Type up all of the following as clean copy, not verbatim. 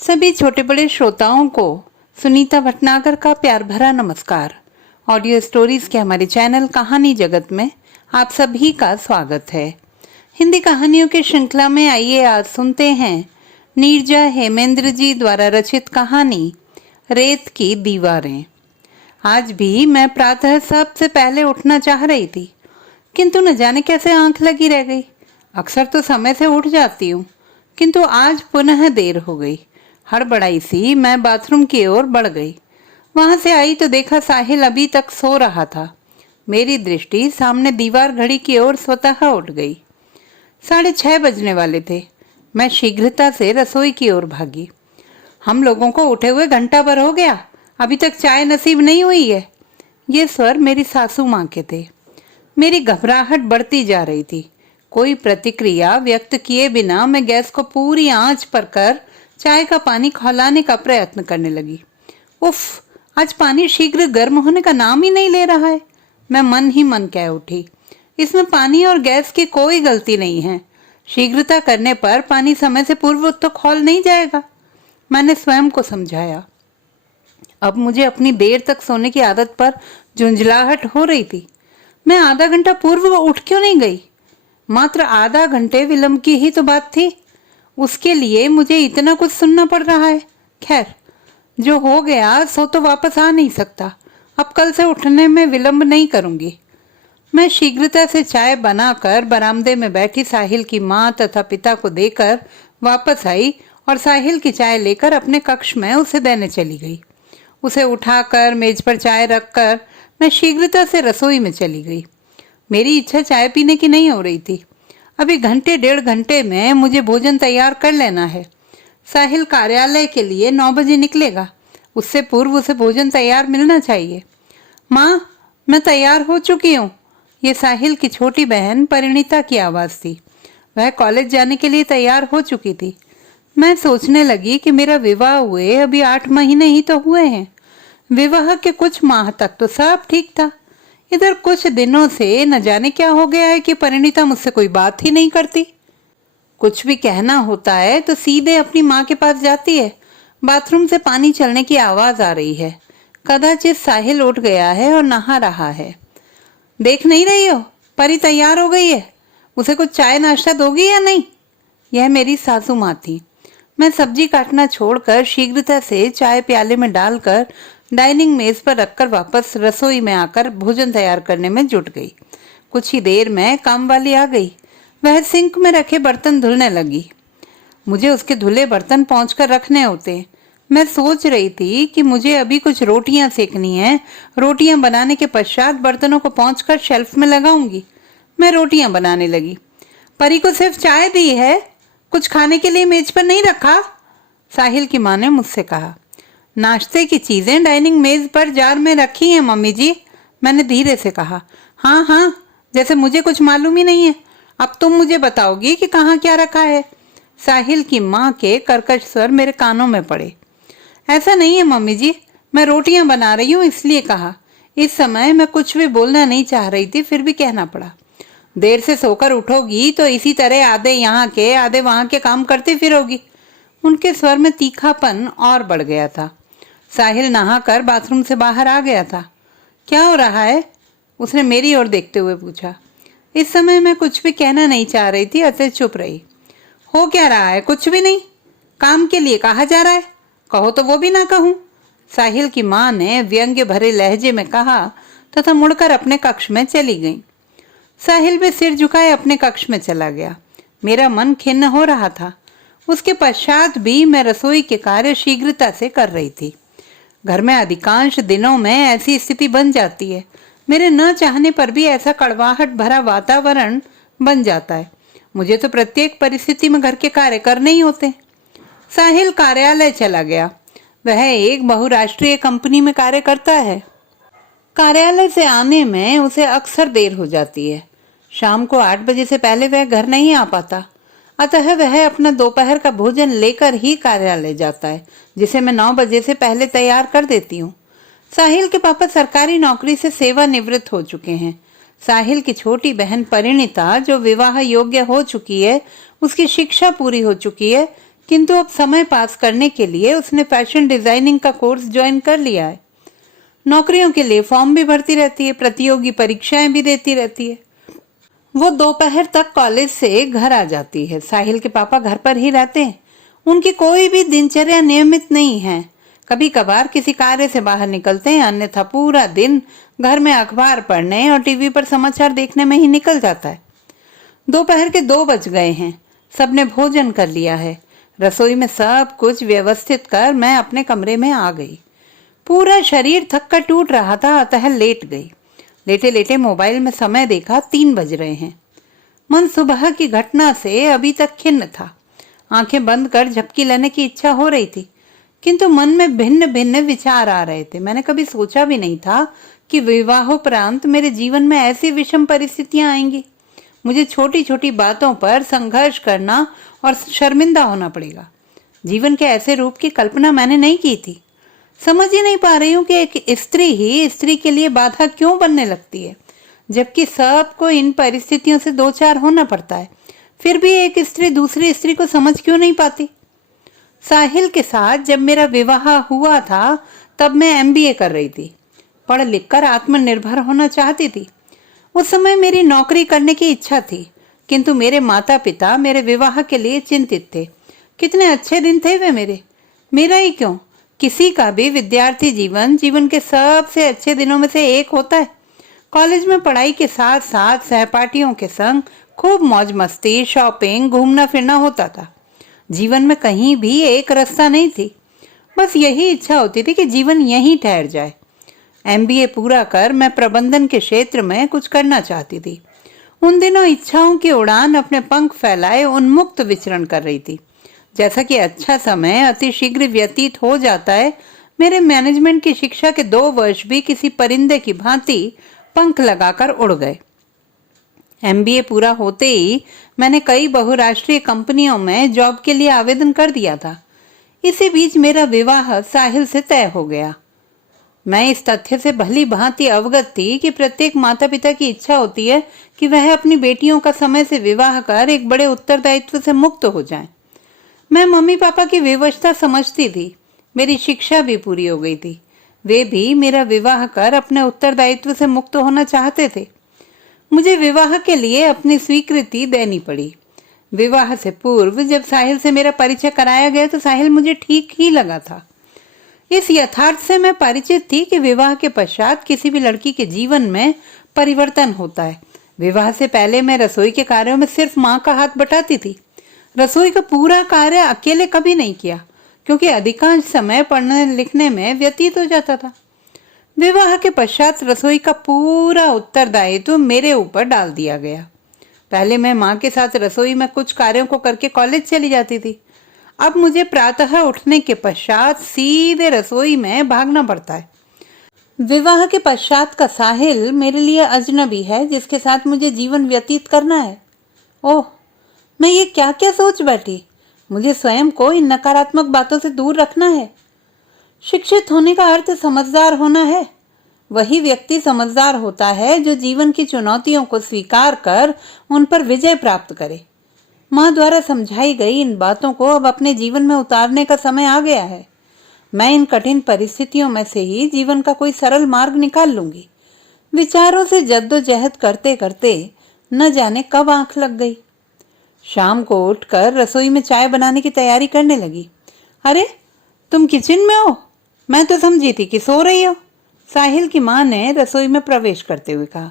सभी छोटे बड़े श्रोताओं को सुनीता भटनागर का प्यार भरा नमस्कार। ऑडियो स्टोरीज के हमारे चैनल कहानी जगत में आप सभी का स्वागत है। हिंदी कहानियों की श्रृंखला में आइए आज सुनते हैं नीरजा हेमेंद्र जी द्वारा रचित कहानी रेत की दीवारें। आज भी मैं प्रातः सबसे पहले उठना चाह रही थी, किंतु न जाने कैसे आंख लगी रह गई। अक्सर तो समय से उठ जाती हूँ, किंतु आज पुनः देर हो गई। हड़बड़ाई सी मैं बाथरूम की ओर बढ़ गई। वहां से आई तो देखा साहिल अभी तक सो रहा था। मेरी दृष्टि सामने दीवार घड़ी की ओर स्वतः उठ गई। 6:30 बजने वाले थे। मैं शीघ्रता से रसोई की ओर भागी। हम लोगों को उठे हुए घंटा भर हो गया, अभी तक चाय नसीब नहीं हुई है। ये स्वर मेरी सासू माँ के थे। मेरी घबराहट बढ़ती जा रही थी। कोई प्रतिक्रिया व्यक्त किए बिना मैं गैस को पूरी आंच पर कर चाय का पानी खौलाने का प्रयत्न करने लगी। उफ, आज पानी शीघ्र गर्म होने का नाम ही नहीं ले रहा है। मैं मन ही मन कह उठी, इसमें पानी और गैस की कोई गलती नहीं है। शीघ्रता करने पर पानी समय से पूर्व तो खौल नहीं जाएगा। मैंने स्वयं को समझाया। अब मुझे अपनी देर तक सोने की आदत पर झुंझलाहट हो रही थी। मैं आधा घंटा पूर्व उठ क्यों नहीं गई? मात्र आधा घंटे विलंब की ही तो बात थी। उसके लिए मुझे इतना कुछ सुनना पड़ रहा है। खैर, जो हो गया सो तो वापस आ नहीं सकता। अब कल से उठने में विलंब नहीं करूंगी। मैं शीघ्रता से चाय बनाकर बरामदे में बैठी साहिल की माँ तथा पिता को देकर वापस आई और साहिल की चाय लेकर अपने कक्ष में उसे देने चली गई। उसे उठाकर मेज पर चाय रखकर मैं शीघ्रता से रसोई में चली गई। मेरी इच्छा चाय पीने की नहीं हो रही थी। अभी घंटे 1.5 घंटे में मुझे भोजन तैयार कर लेना है। साहिल कार्यालय के लिए 9 बजे निकलेगा। उससे पूर्व उसे भोजन तैयार मिलना चाहिए। माँ, मैं तैयार हो चुकी हूँ। ये साहिल की छोटी बहन परिणीता की आवाज़ थी। वह कॉलेज जाने के लिए तैयार हो चुकी थी। मैं सोचने लगी कि मेरा विवाह हुए अभी 8 महीने ही तो हुए हैं। विवाह के कुछ माह तक तो सब ठीक था। इधर कुछ दिनों से न जाने क्या हो गया है कि परिणीता मुझसे कोई बात ही नहीं करती। कुछ भी कहना होता है तो सीधे अपनी माँ के पास जाती है। बाथरूम से पानी चलने की आवाज आ रही है। कदाचित साहिल उठ गया है और नहा रहा है। देख नहीं रही हो, परी तैयार हो गई है। उसे कुछ चाय नाश्ता दोगी या नहीं? यह मेरी सासू माँ थी। मैं सब्जी काटना छोड़कर शीघ्रता से चाय प्याले में डालकर डाइनिंग मेज पर रखकर वापस रसोई में आकर भोजन तैयार करने में जुट गई। कुछ ही देर में काम वाली आ गई। वह सिंक में रखे बर्तन धुलने लगी। मुझे उसके धुले बर्तन पहुंचकर रखने होते। मैं सोच रही थी कि मुझे अभी कुछ रोटियां सेकनी है। रोटियां बनाने के पश्चात बर्तनों को पहुंचकर शेल्फ में लगाऊंगी। मैं रोटियां बनाने लगी। परी को सिर्फ चाय दी है, कुछ खाने के लिए मेज पर नहीं रखा? साहिल की माँ ने मुझसे कहा। नाश्ते की चीजें डाइनिंग मेज पर जार में रखी हैं मम्मी जी, मैंने धीरे से कहा। हाँ हाँ, जैसे मुझे कुछ मालूम ही नहीं है। अब तुम मुझे बताओगी कि कहाँ क्या रखा है? साहिल की माँ के कर्कश स्वर मेरे कानों में पड़े। ऐसा नहीं है मम्मी जी, मैं रोटियां बना रही हूँ इसलिए कहा। इस समय मैं कुछ भी बोलना नहीं चाह रही थी, फिर भी कहना पड़ा। देर से सोकर उठोगी तो इसी तरह आधे यहाँ के आधे वहां के काम करती फिरोगी। उनके स्वर में तीखापन और बढ़ गया था। साहिल नहाकर बाथरूम से बाहर आ गया था। क्या हो रहा है? उसने मेरी ओर देखते हुए पूछा। इस समय मैं कुछ भी कहना नहीं चाह रही थी, अतः चुप रही। हो क्या रहा है? कुछ भी नहीं। काम के लिए कहा जा रहा है, कहो तो वो भी ना कहूं, साहिल की माँ ने व्यंग्य भरे लहजे में कहा तथा मुड़कर अपने कक्ष में चली गई। साहिल भी सिर झुकाए अपने कक्ष में चला गया। मेरा मन खिन्न हो रहा था। उसके पश्चात भी मैं रसोई के कार्य शीघ्रता से कर रही थी। घर में अधिकांश दिनों में ऐसी स्थिति बन जाती है। मेरे न चाहने पर भी ऐसा कड़वाहट भरा वातावरण बन जाता है। मुझे तो प्रत्येक परिस्थिति में घर के कार्य करने ही होते। साहिल कार्यालय चला गया। वह एक बहुराष्ट्रीय कंपनी में कार्य करता है। कार्यालय से आने में उसे अक्सर देर हो जाती है। शाम को 8 बजे से पहले वह घर नहीं आ पाता। अतः वह अपना दोपहर का भोजन लेकर ही कार्यालय जाता है, जिसे मैं 9 बजे से पहले तैयार कर देती हूँ। साहिल के पापा सरकारी नौकरी से सेवानिवृत्त हो चुके हैं। साहिल की छोटी बहन परिणीता, जो विवाह योग्य हो चुकी है, उसकी शिक्षा पूरी हो चुकी है, किंतु अब समय पास करने के लिए उसने फैशन डिजाइनिंग का कोर्स ज्वाइन कर लिया है। नौकरियों के लिए फॉर्म भी भरती रहती है, प्रतियोगी परीक्षाएं भी देती रहती है। वो दोपहर तक कॉलेज से घर आ जाती है। साहिल के पापा घर पर ही रहते हैं। उनकी कोई भी दिनचर्या नियमित नहीं है। कभी कभार किसी कार्य से बाहर निकलते हैं, अन्यथा पूरा दिन घर में अखबार पढ़ने और टीवी पर समाचार देखने में ही निकल जाता है। दोपहर के 2 बज गए हैं। सबने भोजन कर लिया है। रसोई में सब कुछ व्यवस्थित कर मैं अपने कमरे में आ गई। पूरा शरीर थक कर टूट रहा था, अतः लेट गई। लेटे लेटे मोबाइल में समय देखा, 3 बज रहे हैं। मन सुबह की घटना से अभी तक खिन्न था। आंखें बंद कर झपकी लेने की इच्छा हो रही थी, किंतु मन में भिन्न भिन्न विचार आ रहे थे। मैंने कभी सोचा भी नहीं था कि विवाहोपरांत मेरे जीवन में ऐसी विषम परिस्थितियां आएंगी। मुझे छोटी छोटी बातों पर संघर्ष करना और शर्मिंदा होना पड़ेगा। जीवन के ऐसे रूप की कल्पना मैंने नहीं की थी। समझ ही नहीं पा रही हूँ कि एक स्त्री ही स्त्री के लिए बाधा क्यों बनने लगती है, जबकि सबको इन परिस्थितियों से दो चार होना पड़ता है। फिर भी एक स्त्री दूसरी स्त्री को समझ क्यों नहीं पाती। साहिल के साथ जब मेरा विवाह हुआ था तब मैं MBA कर रही थी। पढ़ लिख कर आत्मनिर्भर होना चाहती थी। उस समय मेरी नौकरी करने की इच्छा थी, किंतु मेरे माता पिता मेरे विवाह के लिए चिंतित थे। कितने अच्छे दिन थे वे मेरा ही क्यों, किसी का भी विद्यार्थी जीवन के सबसे अच्छे दिनों में से एक होता है। कॉलेज में पढ़ाई के साथ साथ सहपाठियों के संग खूब मौज मस्ती, शॉपिंग, घूमना फिरना होता था। जीवन में कहीं भी एक रास्ता नहीं थी। बस यही इच्छा होती थी कि जीवन यहीं ठहर जाए। MBA पूरा कर मैं प्रबंधन के क्षेत्र में कुछ करना चाहती थी। उन दिनों इच्छाओं की उड़ान अपने पंख फैलाए उन्मुक्त विचरण कर रही थी। जैसा कि अच्छा समय अति शीघ्र व्यतीत हो जाता है, मेरे मैनेजमेंट की शिक्षा के 2 वर्ष भी किसी परिंदे की भांति पंख लगाकर उड़ गए। MBA पूरा होते ही मैंने कई बहुराष्ट्रीय कंपनियों में जॉब के लिए आवेदन कर दिया था। इसी बीच मेरा विवाह साहिल से तय हो गया। मैं इस तथ्य से भली भांति अवगत थी कि प्रत्येक माता पिता की इच्छा होती है कि वह अपनी बेटियों का समय से विवाह कर एक बड़े उत्तरदायित्व से मुक्त हो जाएं। मैं मम्मी पापा की विवशता समझती थी। मेरी शिक्षा भी पूरी हो गई थी। वे भी मेरा विवाह कर अपने उत्तरदायित्व से मुक्त होना चाहते थे। मुझे विवाह के लिए अपनी स्वीकृति देनी पड़ी। विवाह से पूर्व जब साहिल से मेरा परिचय कराया गया तो साहिल मुझे ठीक ही लगा था। इस यथार्थ से मैं परिचित थी कि विवाह के पश्चात किसी भी लड़की के जीवन में परिवर्तन होता है। विवाह से पहले मैं रसोई के कार्यों में सिर्फ माँ का हाथ बटाती थी। रसोई का पूरा कार्य अकेले कभी नहीं किया, क्योंकि अधिकांश समय पढ़ने लिखने में व्यतीत हो जाता था। विवाह के पश्चात रसोई का पूरा उत्तरदायित्व मेरे ऊपर डाल दिया गया। पहले मैं माँ के साथ रसोई में कुछ कार्यों को करके कॉलेज चली जाती थी। अब मुझे प्रातः उठने के पश्चात सीधे रसोई में भागना पड़ता है। विवाह के पश्चात का साहिल मेरे लिए अजनबी है, जिसके साथ मुझे जीवन व्यतीत करना है। ओह, मैं ये क्या क्या सोच बैठी। मुझे स्वयं को इन नकारात्मक बातों से दूर रखना है। शिक्षित होने का अर्थ समझदार होना है। वही व्यक्ति समझदार होता है जो जीवन की चुनौतियों को स्वीकार कर उन पर विजय प्राप्त करे। माँ द्वारा समझाई गई इन बातों को अब अपने जीवन में उतारने का समय आ गया है। मैं इन कठिन परिस्थितियों में से ही जीवन का कोई सरल मार्ग निकाल लूंगी। विचारों से जद्दोजहद करते करते न जाने कब आंख लग गई। शाम को उठकर रसोई में चाय बनाने की तैयारी करने लगी। अरे, तुम किचन में हो? मैं तो समझी थी कि सो रही हो। साहिल की माँ ने रसोई में प्रवेश करते हुए कहा।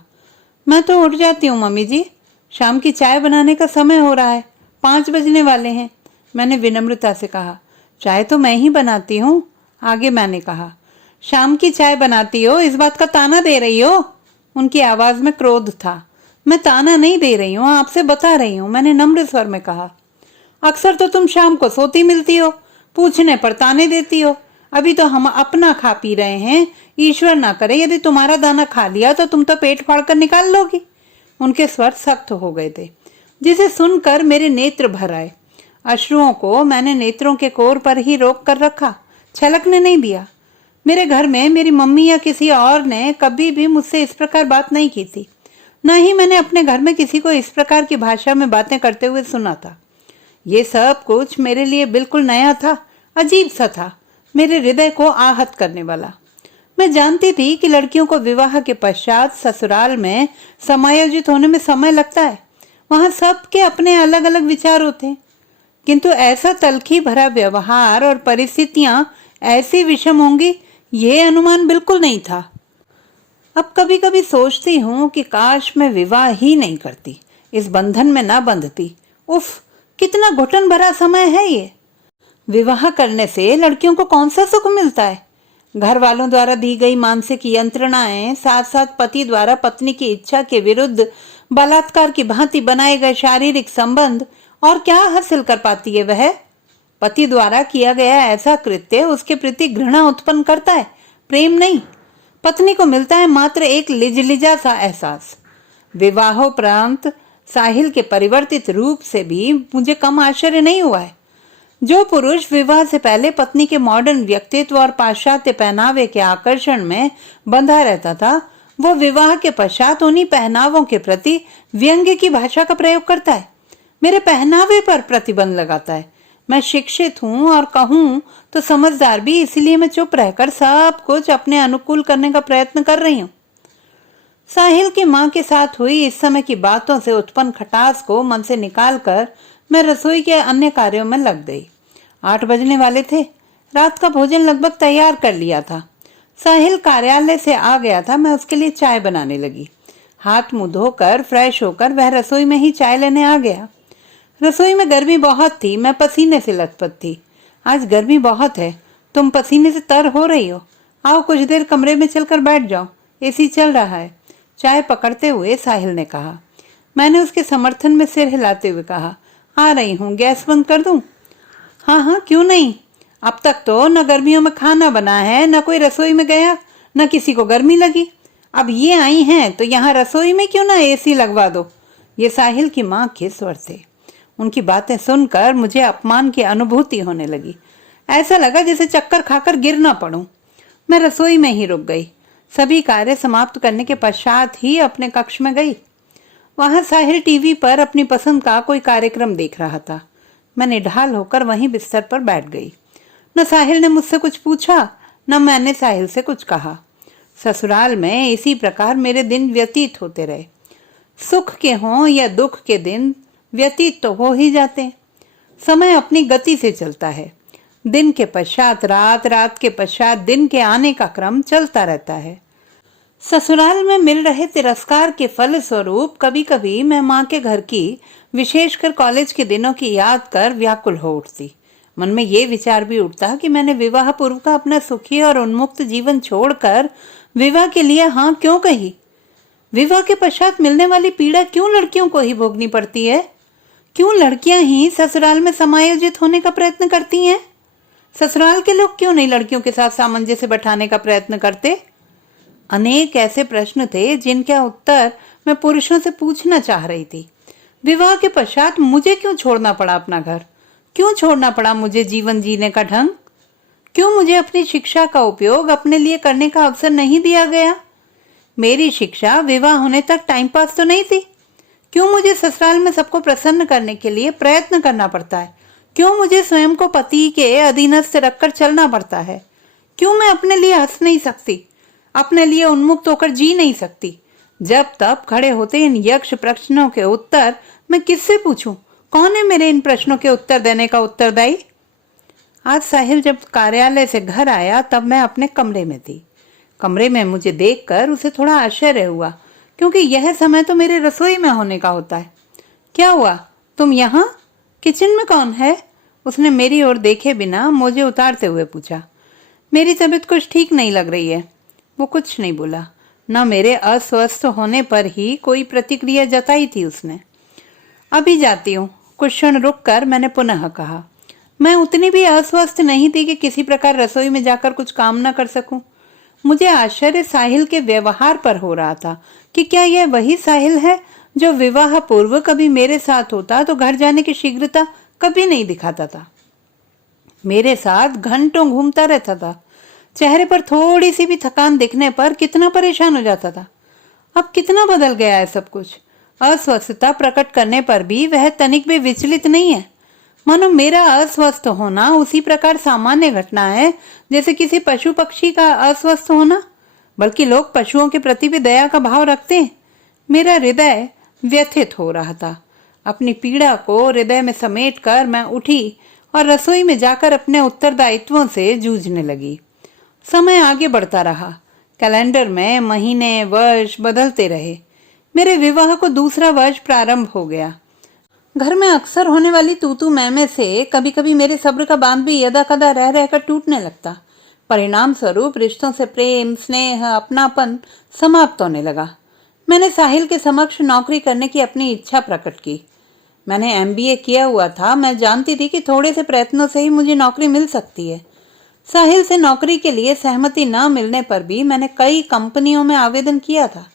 मैं तो उठ जाती हूँ मम्मी जी, शाम की चाय बनाने का समय हो रहा है, 5 बजने वाले हैं। मैंने विनम्रता से कहा। चाय तो मैं ही बनाती हूँ, आगे मैंने कहा। शाम की चाय बनाती हो, इस बात का ताना दे रही हो? उनकी आवाज में क्रोध था। मैं ताना नहीं दे रही हूँ, आपसे बता रही हूँ, मैंने नम्र स्वर में कहा। अक्सर तो तुम शाम को सोती मिलती हो, पूछने पर ताने देती हो। अभी तो हम अपना खा पी रहे हैं। ईश्वर ना करे यदि तुम्हारा दाना खा लिया तो तुम तो पेट फाड़ कर निकाल लोगी। उनके स्वर सख्त हो गए थे, जिसे सुनकर मेरे नेत्र भर आए। अश्रुओं को मैंने नेत्रों के कोर पर ही रोक कर रखा, छलकने नहीं दिया। मेरे घर में मेरी मम्मी या किसी और ने कभी भी मुझसे इस प्रकार बात नहीं की थी। न ही मैंने अपने घर में किसी को इस प्रकार की भाषा में बातें करते हुए सुना था। ये सब कुछ मेरे लिए बिल्कुल नया था, अजीब सा था, मेरे हृदय को आहत करने वाला। मैं जानती थी कि लड़कियों को विवाह के पश्चात ससुराल में समायोजित होने में समय लगता है, वहां सबके अपने अलग अलग विचार होते हैं, किंतु ऐसा तल्खी भरा व्यवहार और परिस्थितियां ऐसी विषम होंगी, ये अनुमान बिल्कुल नहीं था। अब कभी कभी सोचती हूँ कि काश मैं विवाह ही नहीं करती, इस बंधन में ना बंधती। उफ, कितना घुटन भरा समय है ये। विवाह करने से लड़कियों को कौन सा सुख मिलता है? घर वालों द्वारा दी गई मानसिक यंत्रणाएं, साथ साथ पति द्वारा पत्नी की इच्छा के विरुद्ध बलात्कार की भांति बनाए गए शारीरिक संबंध, और क्या हासिल कर पाती है वह? पति द्वारा किया गया ऐसा कृत्य उसके प्रति घृणा उत्पन्न करता है, प्रेम नहीं। पत्नी को मिलता है मात्र एक लिजलिजा सा एहसास। विवाहोपरांत साहिल के परिवर्तित रूप से भी मुझे कम आश्चर्य नहीं हुआ है। जो पुरुष विवाह से पहले पत्नी के मॉडर्न व्यक्तित्व और पाश्चात्य पहनावे के आकर्षण में बंधा रहता था, वो विवाह के पश्चात उन्हीं पहनावों के प्रति व्यंग्य की भाषा का प्रयोग करता है, मेरे पहनावे पर प्रतिबंध लगाता है। मैं शिक्षित हूं और कहूं तो समझदार भी, इसीलिए मैं चुप रहकर सब कुछ अपने अनुकूल करने का प्रयत्न कर रही हूं। साहिल की मां के साथ हुई इस समय की बातों से उत्पन्न खटास को मन से निकालकर मैं रसोई के अन्य कार्यों में लग गई। 8 बजने वाले थे। रात का भोजन लगभग तैयार कर लिया था। साहिल कार्यालय से आ गया था, मैं उसके लिए चाय बनाने लगी। हाथ मुंह धोकर फ्रेश होकर वह रसोई में ही चाय लेने आ गया। रसोई में गर्मी बहुत थी, मैं पसीने से लथपथ थी। आज गर्मी बहुत है, तुम पसीने से तर हो रही हो, आओ कुछ देर कमरे में चलकर बैठ जाओ, एसी चल रहा है, चाय पकड़ते हुए साहिल ने कहा। मैंने उसके समर्थन में सिर हिलाते हुए कहा, आ रही हूँ, गैस बंद कर दूं? हाँ हाँ, क्यों नहीं। अब तक तो न गर्मियों में खाना बना है, न कोई रसोई में गया, न किसी को गर्मी लगी। अब ये आई हैं तो यहाँ रसोई में क्यों ना एसी लगवा दो। ये साहिल की माँ के स्वर थे। उनकी बातें सुनकर मुझे अपमान की अनुभूति होने लगी। ऐसा लगा जैसे चक्कर खाकर गिर ना पड़ूं। मैं रसोई में ही रुक गई। सभी कार्य समाप्त करने के पश्चात ही अपने कक्ष में गई। वहां साहिल टीवी पर अपनी पसंद का कोई कार्यक्रम देख रहा था। मैं निढाल होकर वहीं बिस्तर पर बैठ गई। न साहिल ने मुझसे कुछ पूछा, न मैंने साहिल से कुछ कहा। ससुराल में इसी प्रकार मेरे दिन व्यतीत होते रहे। सुख के हों या दुख के दिन व्यतीत तो हो ही जाते हैं। समय अपनी गति से चलता है। दिन के पश्चात रात, रात के पश्चात दिन के आने का क्रम चलता रहता है। ससुराल में मिल रहे तिरस्कार के फल स्वरूप कभी कभी मैं माँ के घर की, विशेषकर कॉलेज के दिनों की याद कर व्याकुल हो उठती। मन में ये विचार भी उठता कि मैंने विवाह पूर्व का अपना सुखी और उन्मुक्त जीवन छोड़कर विवाह के लिए हाँ क्यों कही। विवाह के पश्चात मिलने वाली पीड़ा क्यों लड़कियों को ही भोगनी पड़ती है? क्यों लड़कियां ही ससुराल में समायोजित होने का प्रयत्न करती हैं? ससुराल के लोग क्यों नहीं लड़कियों के साथ सामंजस्य बैठाने का प्रयत्न करते? अनेक ऐसे प्रश्न थे जिनका उत्तर मैं पुरुषों से पूछना चाह रही थी। विवाह के पश्चात मुझे क्यों छोड़ना पड़ा अपना घर? क्यों छोड़ना पड़ा मुझे जीवन जीने का ढंग? क्यों मुझे अपनी शिक्षा का उपयोग अपने लिए करने का अवसर नहीं दिया गया? मेरी शिक्षा विवाह होने तक टाइम पास तो नहीं थी। क्यों मुझे ससुराल में सबको प्रसन्न करने के लिए प्रयत्न करना पड़ता है? क्यों मुझे स्वयं को पति के अधीनस्थ रखकर चलना पड़ता है? क्यों मैं अपने लिए हंस नहीं सकती, अपने लिए उन्मुक्त होकर जी नहीं सकती? जब तब खड़े होते इन यक्ष प्रश्नों के उत्तर मैं किससे पूछूं? कौन है मेरे इन प्रश्नों के उत्तर देने का उत्तरदायी? आज साहिल जब कार्यालय से घर आया तब मैं अपने कमरे में थी। कमरे में मुझे देखकर उसे थोड़ा आश्चर्य हुआ, क्योंकि यह समय तो मेरे रसोई में होने का होता है। क्या हुआ, तुम यहाँ? किचन में कौन है? उसने मेरी ओर देखे बिना मुझे उतारते हुए पूछा। मेरी तबीयत कुछ ठीक नहीं लग रही है। वो कुछ नहीं बोला, न मेरे अस्वस्थ होने पर ही कोई प्रतिक्रिया जताई थी उसने। अभी जाती हूँ, कुछ क्षण रुक कर मैंने पुनः कहा। मैं उतनी भी अस्वस्थ नहीं थी कि किसी प्रकार रसोई में जाकर कुछ काम न कर सकूं। मुझे आश्चर्य साहिल के व्यवहार पर हो रहा था कि क्या यह वही साहिल है जो विवाह पूर्व कभी मेरे साथ होता तो घर जाने की शीघ्रता कभी नहीं दिखाता था। मेरे साथ घंटों घूमता रहता था। चेहरे पर थोड़ी सी भी थकान दिखने पर कितना परेशान हो जाता था। अब कितना बदल गया है सब कुछ। अस्वस्थता प्रकट करने पर भी वह तनिक भी विचलित नहीं है। मानो मेरा अस्वस्थ होना उसी प्रकार सामान्य घटना है जैसे किसी पशु पक्षी का अस्वस्थ होना। बल्कि लोग पशुओं के प्रति भी दया का भाव रखते हैं। मेरा हृदय व्यथित हो रहा था। अपनी पीड़ा को हृदय में समेट कर मैं उठी और रसोई में जाकर अपने उत्तरदायित्वों से जूझने लगी। समय आगे बढ़ता रहा। कैलेंडर में महीने वर्ष बदलते रहे। मेरे विवाह को दूसरा वर्ष प्रारंभ हो गया। घर में अक्सर होने वाली तू मैं से कभी कभी मेरे सब्र का बांध भी यदा कदा रह रहकर टूटने लगता। परिणाम स्वरूप रिश्तों से प्रेम, स्नेह, अपनापन समाप्त होने लगा। मैंने साहिल के समक्ष नौकरी करने की अपनी इच्छा प्रकट की। मैंने MBA किया हुआ था। मैं जानती थी कि थोड़े से प्रयत्नों से ही मुझे नौकरी मिल सकती है। साहिल से नौकरी के लिए सहमति न मिलने पर भी मैंने कई कंपनियों में आवेदन किया था।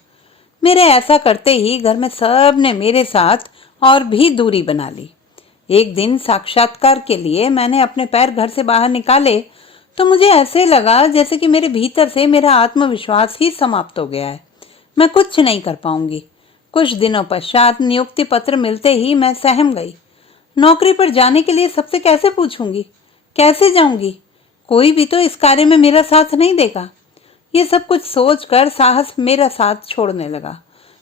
मेरे ऐसा करते ही घर में सब ने मेरे साथ और भी दूरी बना ली। एक दिन साक्षात्कार के लिए मैंने अपने पैर घर से बाहर निकाले तो मुझे ऐसे लगा जैसे कि मेरे भीतर से मेरा आत्मविश्वास ही समाप्त हो गया है। मैं कुछ नहीं कर पाऊंगी। कुछ दिनों पश्चात नियुक्ति पत्र मिलते ही मैं सहम गई। नौकरी पर जाने के लिए सबसे कैसे पूछूंगी, कैसे जाऊंगी? कोई भी तो इस कार्य में मेरा साथ नहीं देगा। ये सब कुछ सोचकर साहस मेरा साथ छोड़ने लगा।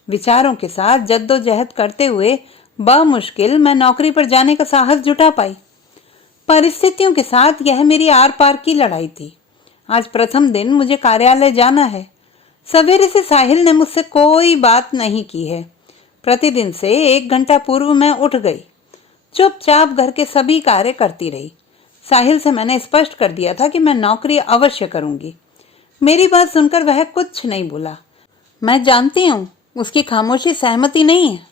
विचारों के साथ जद्दोजहद करते हुए बमुश्किल मैं नौकरी पर जाने का साहस जुटा पाई। परिस्थितियों के साथ यह मेरी आर पार की लड़ाई थी। आज प्रथम दिन मुझे कार्यालय जाना है। सवेरे से साहिल ने मुझसे कोई बात नहीं की है। प्रतिदिन से 1 घंटा पूर्व मैं उठ गई। चुपचाप घर के सभी कार्य करती रही। साहिल से मैंने स्पष्ट कर दिया था कि मैं नौकरी अवश्य करूंगी। मेरी बात सुनकर वह कुछ नहीं बोला। मैं जानती हूँ उसकी खामोशी सहमति नहीं है।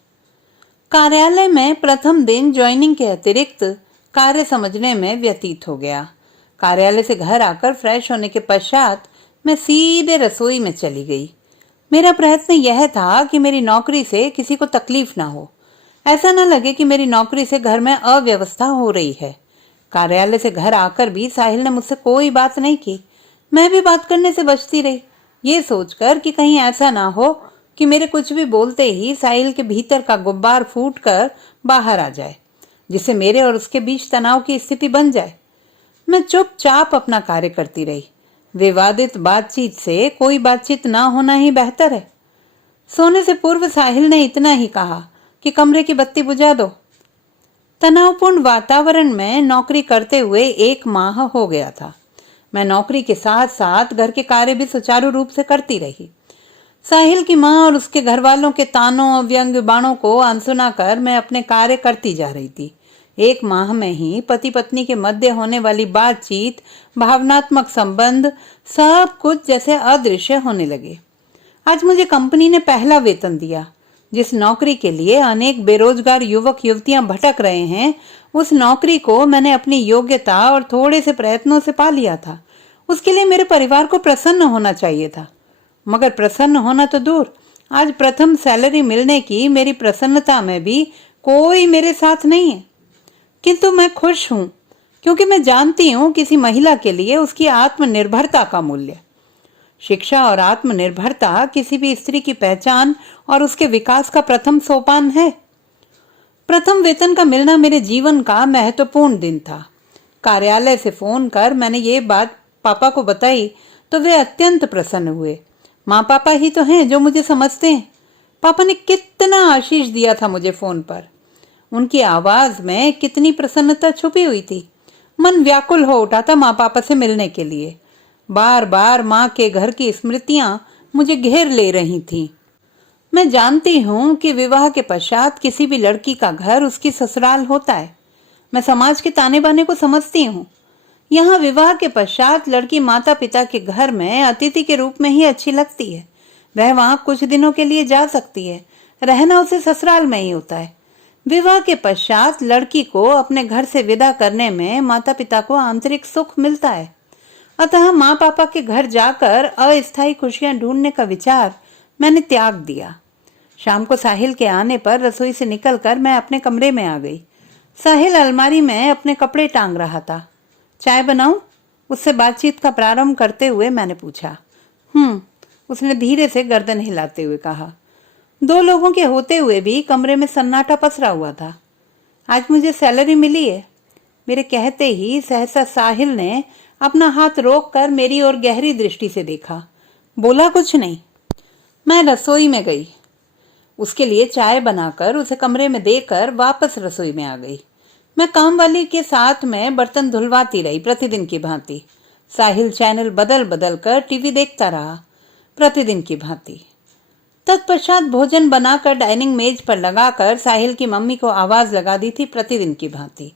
कार्यालय में प्रथम दिन ज्वाइनिंग के अतिरिक्त कार्य समझने में व्यतीत हो गया। कार्यालय से घर आकर फ्रेश होने के पश्चात मैं सीधे रसोई में चली गई। मेरा प्रयत्न यह था कि मेरी नौकरी से किसी को तकलीफ ना हो। ऐसा न लगे कि मेरी नौकरी से घर में अव्यवस्था हो रही है। कार्यालय से घर आकर भी साहिल ने मुझसे कोई बात नहीं की। मैं भी बात करने से बचती रही, ये सोचकर कि कहीं ऐसा ना हो कि मेरे कुछ भी बोलते ही साहिल के भीतर का गुब्बार फूटकर बाहर आ जाए, जिससे मेरे और उसके बीच तनाव की स्थिति बन जाए। मैं चुपचाप अपना कार्य करती रही। विवादित बातचीत से कोई बातचीत ना होना ही बेहतर है। सोने से पूर्व साहिल ने इतना ही कहा कि कमरे की बत्ती बुझा दो। तनावपूर्ण वातावरण में नौकरी करते हुए 1 माह हो गया था। मैं नौकरी के साथ साथ घर के कार्य भी सुचारू रूप से करती रही। साहिल की माँ और उसके घर वालों के तानों, व्यंग्य बाणों को अनसुना कर मैं अपने कार्य करती जा रही थी। 1 माह में ही पति पत्नी के मध्य होने वाली बातचीत, भावनात्मक संबंध, सब कुछ जैसे अदृश्य होने लगे। आज मुझे कंपनी ने पहला वेतन दिया। जिस नौकरी के लिए अनेक बेरोजगार युवक युवतियां भटक रहे हैं, उस नौकरी को मैंने अपनी योग्यता और थोड़े से प्रयत्नों से पा लिया था। उसके लिए मेरे परिवार को प्रसन्न होना चाहिए था। मगर प्रसन्न होना तो दूर, आज प्रथम सैलरी मिलने की मेरी प्रसन्नता में भी कोई मेरे साथ नहीं है। किंतु मैं खुश हूं, क्योंकि मैं जानती हूं किसी महिला के लिए उसकी आत्मनिर्भरता का मूल्य। शिक्षा और आत्मनिर्भरता किसी भी स्त्री की पहचान और उसके विकास का प्रथम सोपान है। प्रथम वेतन का मिलना मेरे जीवन का महत्वपूर्ण दिन था। कार्यालय से फोन कर मैंने ये बात पापा को बताई तो वे अत्यंत प्रसन्न हुए। माँ पापा ही तो हैं जो मुझे समझते हैं। पापा ने कितना आशीष दिया था मुझे फोन पर। उनकी आवाज में कितनी प्रसन्नता छुपी हुई थी। मन व्याकुल हो उठा था माँ पापा से मिलने के लिए। बार बार माँ के घर की स्मृतियां मुझे घेर ले रही थीं। मैं जानती हूँ कि विवाह के पश्चात किसी भी लड़की का घर उसकी ससुराल होता है। मैं समाज के ताने बाने को समझती हूँ। यहाँ विवाह के पश्चात लड़की माता पिता के घर में अतिथि के रूप में ही अच्छी लगती है। वह वहाँ कुछ दिनों के लिए जा सकती है, रहना उसे ससुराल में ही होता है। विवाह के पश्चात लड़की को अपने घर से विदा करने में माता पिता को आंतरिक सुख मिलता है। अतः माँ पापा के घर जाकर अस्थायी खुशियां ढूंढने का विचार मैंने त्याग दिया। शाम को साहिल के आने पर रसोई से निकलकर मैं अपने कमरे में आ गई। साहिल अलमारी में अपने कपड़े टांग रहा था। चाय बनाऊं? उससे बातचीत का प्रारंभ करते हुए मैंने पूछा। उसने धीरे से गर्दन हिलाते हुए कहा। 2 लोगों के होते हुए भी कमरे में सन्नाटा पसरा हुआ था। आज मुझे सैलरी मिली है, मेरे कहते ही सहसा साहिल ने अपना हाथ रोककर मेरी ओर गहरी दृष्टि से देखा। बोला कुछ नहीं। मैं रसोई में गई। उसके लिए चाय बनाकर उसे कमरे में देकर वापस रसोई में आ गई। मैं कामवाली के साथ में बर्तन धुलवाती रही प्रतिदिन की भांति। साहिल चैनल बदल बदल कर टीवी देखता रहा प्रतिदिन की भांति। तत्पश्चात भोजन बनाकर डाइनिंग मेज पर लगाकर साहिल की मम्मी को आवाज लगा दी थी प्रतिदिन की भांति।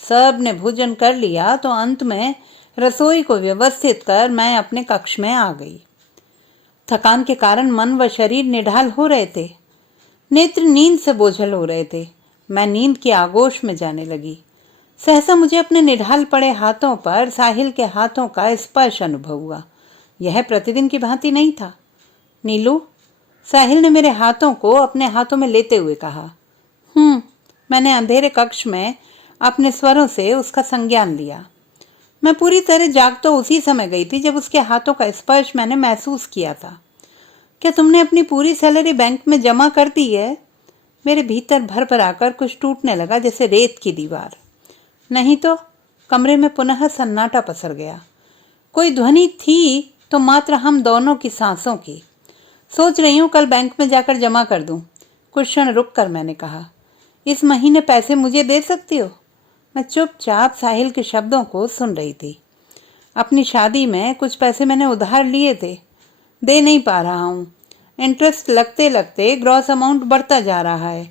सब ने भोजन कर लिया तो अंत में रसोई को व्यवस्थित कर मैं अपने कक्ष में आ गई। थकान के कारण मन व शरीर निढाल हो रहे थे। नेत्र नींद से बोझल हो रहे थे। मैं नींद की आगोश में जाने लगी। सहसा मुझे अपने निढाल पड़े हाथों पर साहिल के हाथों का स्पर्श अनुभव हुआ। यह प्रतिदिन की भांति नहीं था। नीलू, साहिल ने मेरे हाथों को अपने हाथों में लेते हुए कहा। मैंने अंधेरे कक्ष में अपने स्वरों से उसका संज्ञान लिया। मैं पूरी तरह जाग तो उसी समय गई थी जब उसके हाथों का स्पर्श मैंने महसूस किया था। क्या तुमने अपनी पूरी सैलरी बैंक में जमा कर दी है? मेरे भीतर भर भर आकर कुछ टूटने लगा जैसे रेत की दीवार। नहीं तो। कमरे में पुनः सन्नाटा पसर गया। कोई ध्वनि थी तो मात्र हम दोनों की सांसों की। सोच रही हूँ कल बैंक में जाकर जमा कर दूं। कुछ क्षण रुक कर मैंने कहा, इस महीने पैसे मुझे दे सकती हो? मैं चुपचाप साहिल के शब्दों को सुन रही थी। अपनी शादी में कुछ पैसे मैंने उधार लिए थे, दे नहीं पा रहा हूँ। इंटरेस्ट लगते लगते ग्रॉस अमाउंट बढ़ता जा रहा है।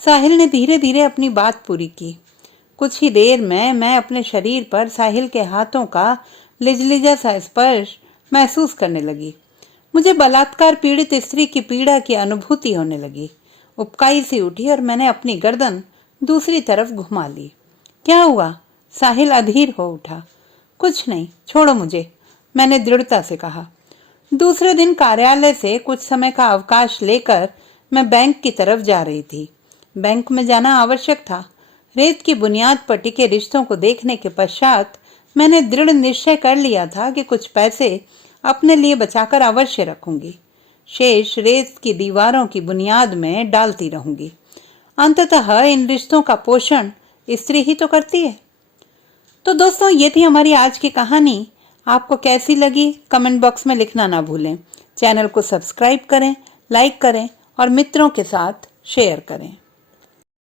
साहिल ने धीरे धीरे अपनी बात पूरी की। कुछ ही देर में मैं अपने शरीर पर साहिल के हाथों का लिजलिजा सा स्पर्श महसूस करने लगी। मुझे बलात्कार पीड़ित स्त्री की पीड़ा की अनुभूति होने लगी। उबकाई सी उठी और मैंने अपनी गर्दन दूसरी तरफ घुमा ली। क्या हुआ? साहिल अधीर हो उठा। कुछ नहीं, छोड़ो मुझे, मैंने दृढ़ता से कहा। दूसरे दिन कार्यालय से कुछ समय का अवकाश लेकर मैं बैंक की तरफ जा रही थी। बैंक में जाना आवश्यक था। रेत की बुनियाद पर टिके रिश्तों को देखने के पश्चात मैंने दृढ़ निश्चय कर लिया था कि कुछ पैसे अपने लिए बचाकर अवश्य रखूंगी। शेष रेत की दीवारों की बुनियाद में डालती रहूंगी। अंततः इन रिश्तों का पोषण स्त्री ही तो करती है। तो दोस्तों, ये थी हमारी आज की कहानी। आपको कैसी लगी कमेंट बॉक्स में लिखना ना भूलें। चैनल को सब्सक्राइब करें, लाइक करें और मित्रों के साथ शेयर करें।